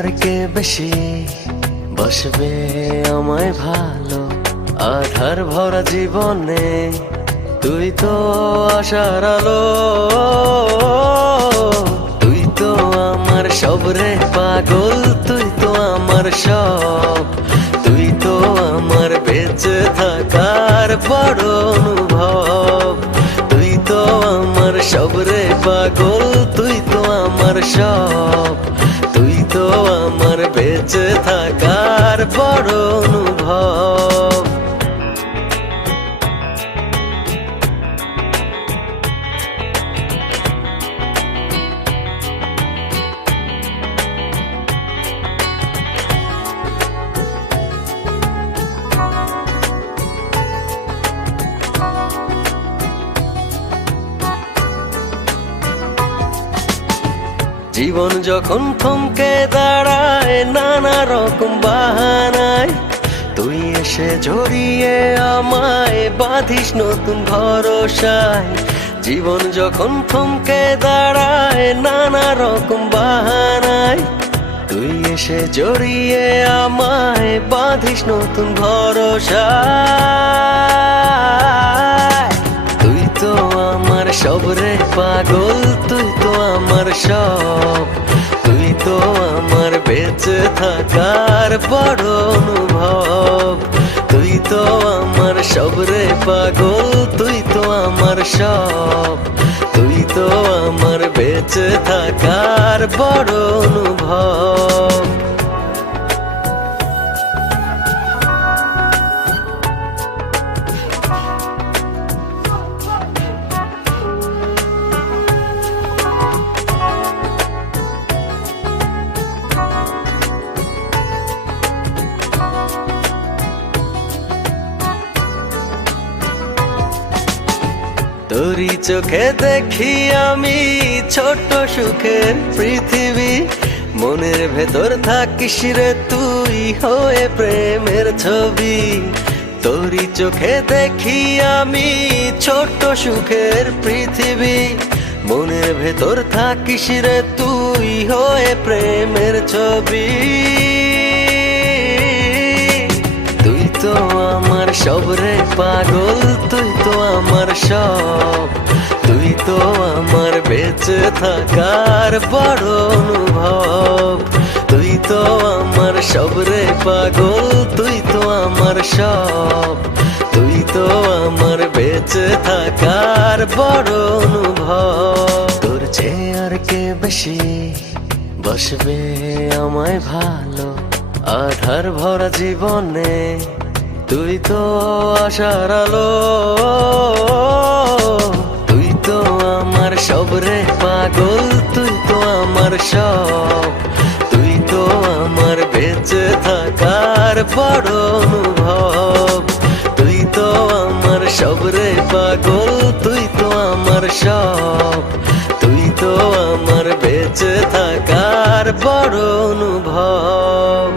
আর কে বেশি বসবে আমায় ভালো? আধার ভরা জীবনে তুই তো আশার আলো। তুই তো আমার সব রে পাগল, তুই তো আমার সব। তুই তো আমার বেঁচে থাকার বড় অনুভব। তুই তো আমার সব রে পাগল, তুই তো আমার সব। তুই তো আমার বেঁচে থাকার বড় অনুভব। জীবন যখন থমকে দাঁড়ায় নানা রকম বাহানায়, তুই এসে জড়িয়ে আমায় বাঁধিস নতুন ভরসায়। জীবন যখন থমকে দাঁড়ায় নানা রকম বাহানায়, তুই এসে জড়িয়ে আমায় বাঁধিস নতুন ভরসায়। তুই তো আমার সব রে পাগল, তুই তো আমার সব। তুই তো আমার বেঁচে থাকার বড় অনুভব। তুই তো আমার সব রে পাগল, তুই তো আমার সব। তুই তো আমার বেঁচে থাকার বড় অনুভব। তোরই চোখে দেখি আমি ছোট্ট সুখের পৃথিবী। মনের ভেতর থাকিস রে তুই হয়ে প্রেমের ছবি। তোরই চোখে দেখি আমি ছোট্ট সুখের পৃথিবী। মনের ভেতর থাকিস রে তুই হয়ে প্রেমের ছবি। তুই তো আমার সব রে পাগল, তুই তো আমার সব। তুই তো আমার বেঁচে থাকার বড় অনুভব। তুই তো আমার সব রে পাগল, তুই তো আমার সব। তুই তো আমার বেঁচে থাকার বড় অনুভব। তোর চেয়ে আর কে বেশি বসবে আমায় ভালো? আধার ভরা জীবনে তুই তো আশার আলো। তুই তো আমার সব রে পাগল, তুই তো আমার সব। তুই তো আমার বেঁচে থাকার বড় অনুভব। তুই তো আমার সব রে পাগল, তুই তো আমার সব। তুই তো আমার বেঁচে থাকার বড় অনুভব।